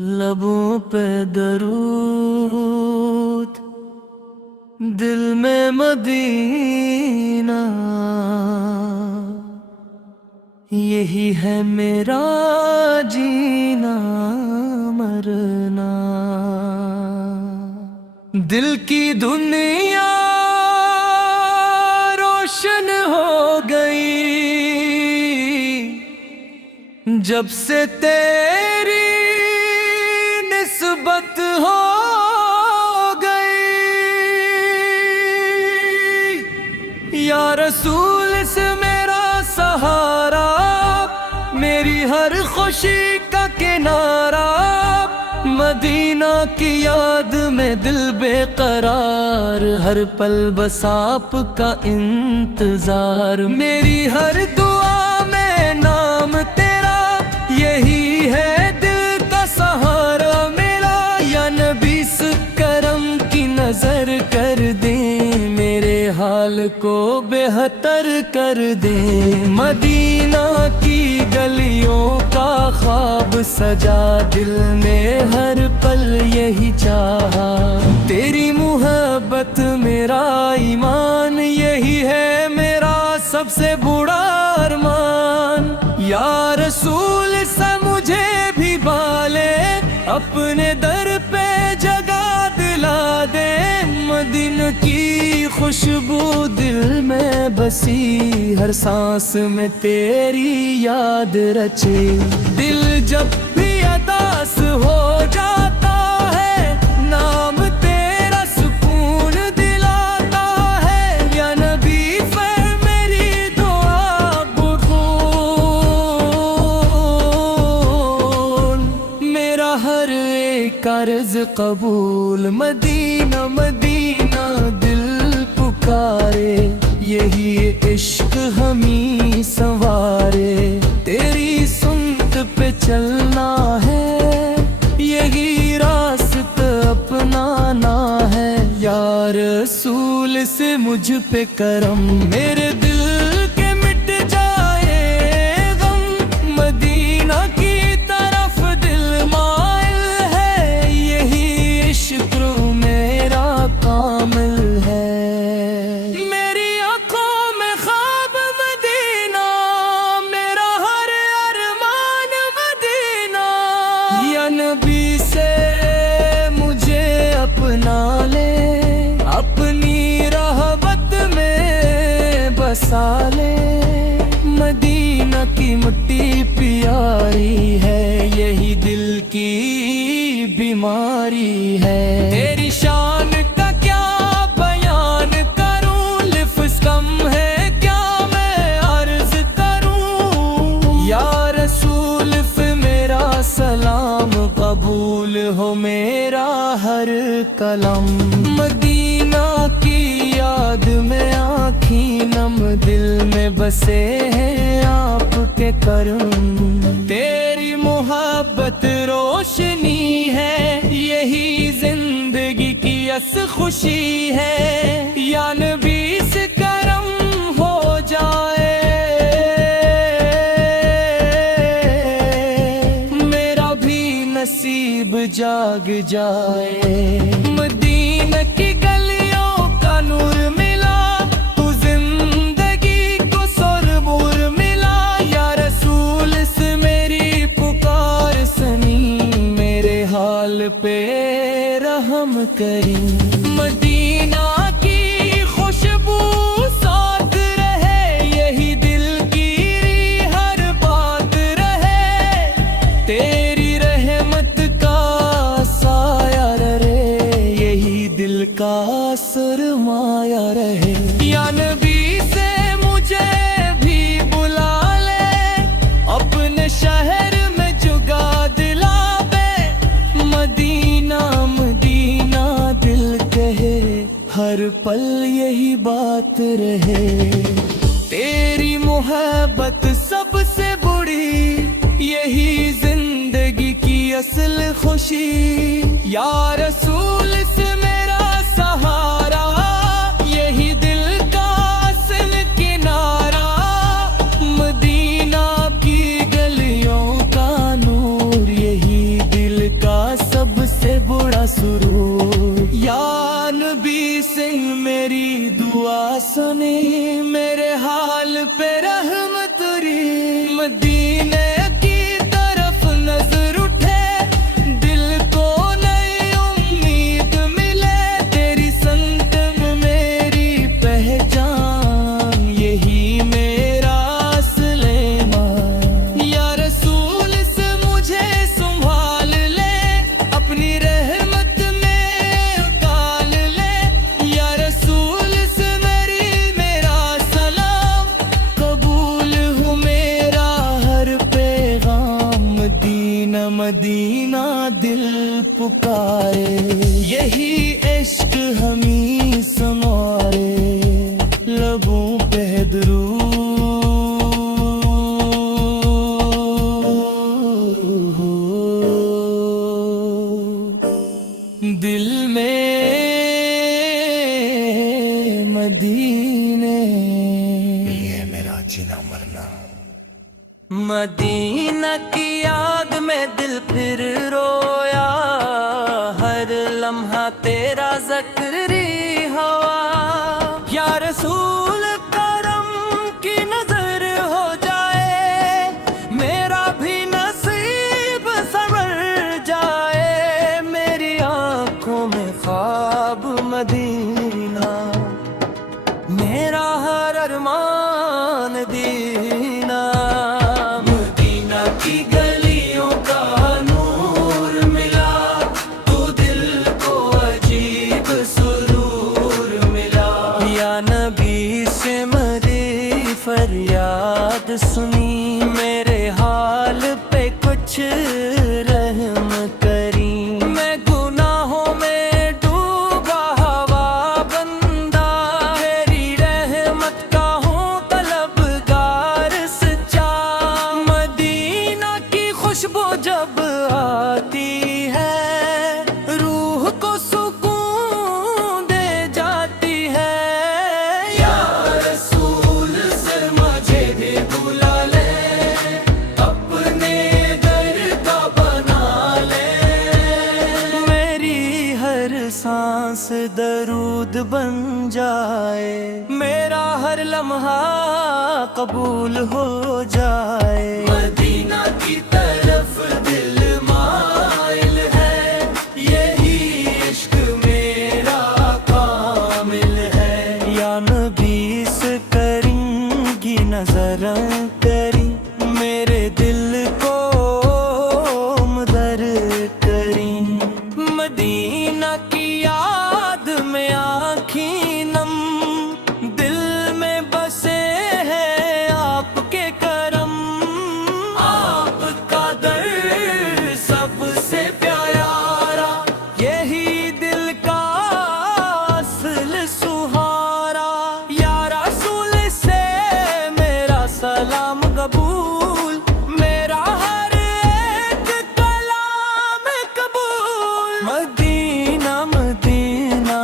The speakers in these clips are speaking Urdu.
لبوں پہ درود، دل میں مدینہ، یہی ہے میرا جینا مرنا۔ دل کی دنیا روشن ہو گئی جب سے تیری نسبت ہو گئی۔ یا رسول سے میرا سہارا، میری ہر خوشی کا کنارہ، مدینہ کی یاد میں دل بے قرار، ہر پل بس آپ کا انتظار۔ میری ہر دعا میں نام تیرا، یہی ہے دل کا سہارا میرا۔ یا نبی اس کرم کی نظر کر دیں، میرے حال کو بہتر کر دیں۔ مدینہ کی گلیوں کا خواب سجا، دل نے ہر پل یہی چاہا۔ تیری محبت میرا ایمان، یہی ہے میرا سب سے بڑا ارمان۔ یا رسول سے مجھے بھی بالے، اپنے در پہ جگہ دلا دے۔ مدینہ کی خوشبو دل میں بسی، ہر سانس میں تیری یاد رچے۔ دل جب بھی اداس ہو جاتا ہے، نام تیرا سکون دلاتا ہے۔ یا نبی پر میری دعا قبول، میرا ہر ایک عرض قبول۔ مدینہ مدینہ دل پکارے، یہی عشق ہمیں سنوارے۔ تیری سنت پہ چلنا ہے، یہی راست اپنانا ہے۔ یا رسول سے مجھ پہ کرم، میرے دل کے مٹ جائے غم۔ مدینہ کی طرف دل مائل ہے، یہی عشق میرا کامل ہے۔ میری آنکھوں میں خواب مدینہ، میرا ہر ارمان مدینہ۔ یا نبی سے مجھے اپنا لے، اپنی رحبت میں بسا لے۔ مدینہ کی مٹی پیاری ہے، یہی دل کی بیماری ہے۔ تیری شان کا کیا بیان کروں، لفظ کم ہے کیا میں عرض کروں۔ یا رسول پہ میرا سلام، قبول ہو میرا ہر کلام۔ مدینہ کی یاد میں آنکھیں نم، دل میں بسے ہیں آپ کے کرم۔ تیری محبت روشنی ہے، یہی زندگی کی اصل خوشی ہے۔ یا نبی سے کرم ہو جائے، میرا بھی نصیب جاگ جائے۔ مدینہ کی گلیوں کا نور ملا، تو زندگی کو سرور ملا۔ یا رسول سے میری پکار سنی، میرے حال پہ رحم کریں۔ مدینہ کی خوشبو ساتھ رہے، یہی دل کی ہر بات رہے۔ تیری رحمت کا سایہ رہے، یہی دل کا سرمایہ رہے۔ یا نبی سے مجھے بھی بلا لے، اپنے شہر میں جگہ دلا دے۔ مدینہ مدینہ دل کہے، ہر پل یہی بات رہے۔ تیری محبت سب سے بڑی، یہی زندگی کی اصل خوشی۔ یا رسول سے میرا سہارا، یہی دل کا اصل کنارہ۔ مدینہ کی گلیوں کا نور، یہی دل کا دل پکارے، یہی عشق ہمیں سنوارے، لبوں پہ درود دل میں مدینے، یہ میرا جینا مرنا۔ مدینہ کی یاد میں دل پھر رویا، ہر لمحہ تیرا ذکری ہوا، یا رسول کرم کی نظر ہو جائے، میرا بھی نصیب سنور جائے، میری آنکھوں میں خواب مدینہ، میرا ہر ارمان دینا، مدینہ کی گلیوں کا نور ملا، تو دل کو عجیب سرور ملا، یا نبی سے میری فریاد سنی، میرے حال پہ کچھ رحم کری، میں گناہوں میں ڈوبا ہوا بندہ، تیری رحمت کا ہوں طلبگار سچا، مدینہ کی خوشبو جب آتی ہے، روح کو سکون دے جاتی ہے، یا رسول سے مجھے بھی بلا لے، اپنے در کا بنا لے، میری ہر سانس درود بن جائے، میرا ہر لمحہ قبول ہو جائے، مدینہ کی طرف دل مائل ہے، یہی عشق میرا کامل ہے، یا نبی سے کریں گی نظر کری، میرے دل کو مدر کریں، مدینہ کی یاد میں آنکھیں نم، دل میں بسے ہیں آپ کے کرم، آپ کا در سب سے پیارا، یہی دل کا اصل سہارا، یا رسول سے میرا سلام قبول، میرا ہر ایک کلام قبول، مدینہ مدینہ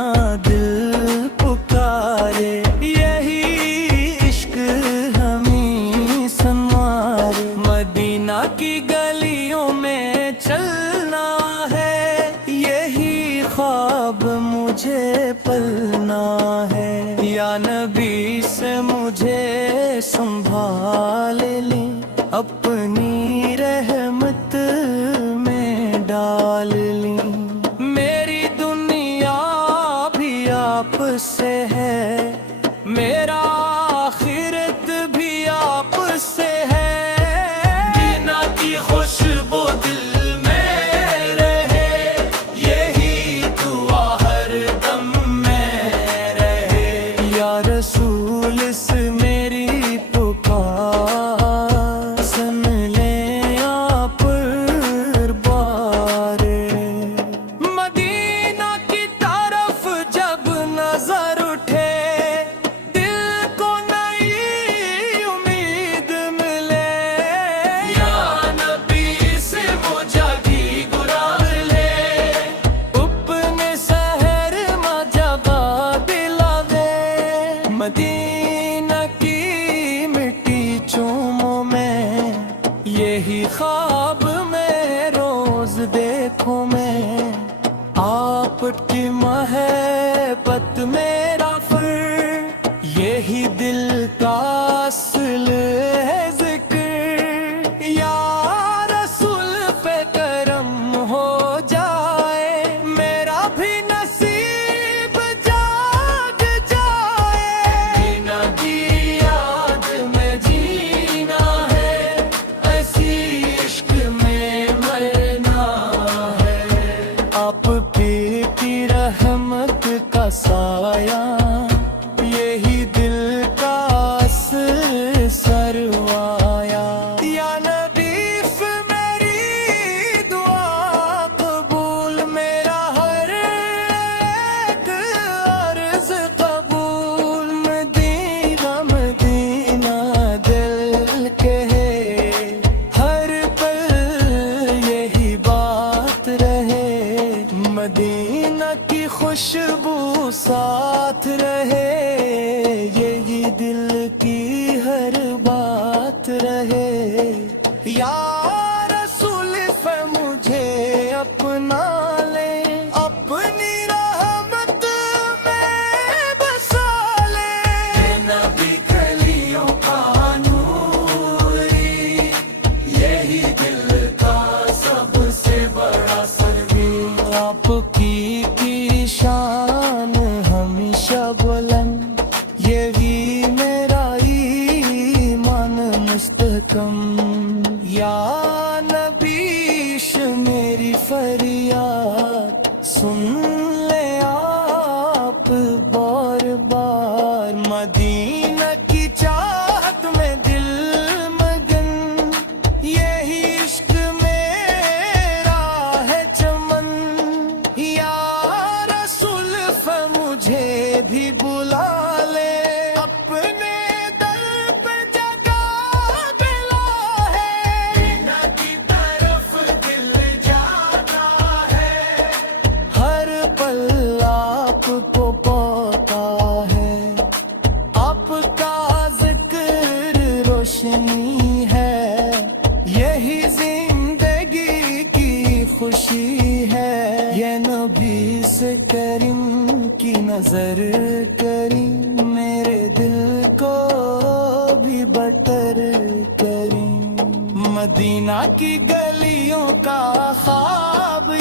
دل پکارے، یہی عشق ہمیں سنوارے، مدینہ کی گلیوں میں چلنا ہے، یہی خواب مجھے پلنا ہے، یا نبی سے مجھے سنبھال لیں، اپنی رحمت میں ڈال لیں، میری دنیا بھی آپ سے ہے، میرا آخرت بھی آپ سے ہے، مدینہ کی خوشبو دل میں رہے، یہی دعا ہر دم میں رہے، یا رسول سے میری پکار، سن لیں آپ بارے، مدینہ کی طرف جب نظر اٹھے، دل کو نئی امید ملے، یا نبی سے وہ جگی گرا لے، اپنے سحر میں جگہ دلاوے، مدینہ کی مٹی چوموں میں، یہی خواب میں روز دیکھوں میں، آپ کی محبت میرا فر، یہی دل کا اصل ہے ذکر، یا رسول پہ کرم ہو جائے، میرا بھی نصیب جاگ جائے، مدینہ کی یاد میں جینا ہے، ایسی عشق میں مرنا ہے، آپ پہ کی رحمت کا سایہ مدینہ کی خوشبو ساتھ رہے، یہی دل کی ہر بات رہے۔ یا رسول پہ مجھے اپنا لے، اپنی رحمت میں بسا لے۔ نبی کلیوں کا نوری، یہی دل کا سب سے بڑا سرور۔ آپ کی شان ہمیشہ بلند، یہی میرا ایمان مستحکم۔ یا نبیش میری فریاد سن لے آپ بار بار، مدینہ کی چاہت میں دل مگن، یہی عشق میرا ہے چمن۔ یا رسول مجھے بھی بلا لے، اپنے در پہ جگہ دلا ہے۔ مینا کی طرف دل جاتا ہے، ہر پل آپ کو پاتا ہے۔ آپ کا ذکر روشنی ہے، یہی زندگی کی خوشی ہے۔ یہ نبی سے کریم کی نظر کری، میرے دل کو بھی بٹر کری۔ مدینہ کی گلیوں کا خواب